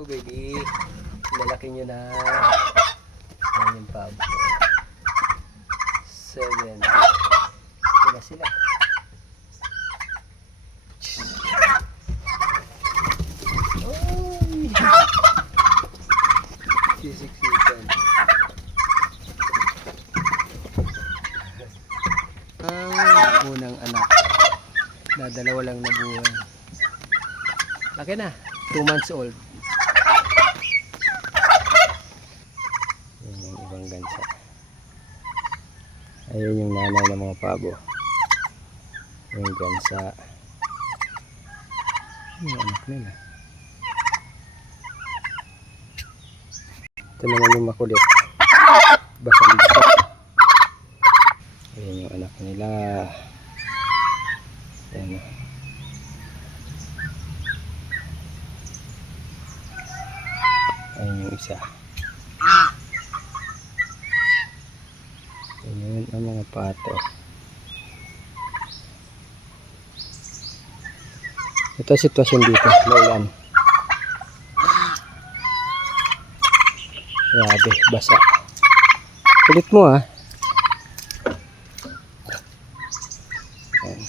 Oh baby, lalaki nyo na. Ayan yung pabo. 7. Ito na sila. Oy! Sisiksikan. Ang unang anak na dalawa lang na buhay. Laki na, 2 months old. Yan yung ibang gansa. Ayun yung nanay ng mga pabo. Yung gansa. Yung anak nila. Ito naman yung makulit. Basang-basa. Ayun yung anak nila. Ayan. Ayun yung isa. Ayun ang mga pato. Ito sitwasyon dito. Maulan. Grabe, basa. Kulit mo ah. Ayan.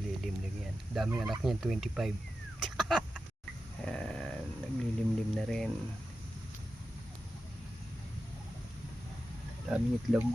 Lilimlim yan. Daming anak niyan, 25. Ayan, naglilimlim na rin. Daming itlog.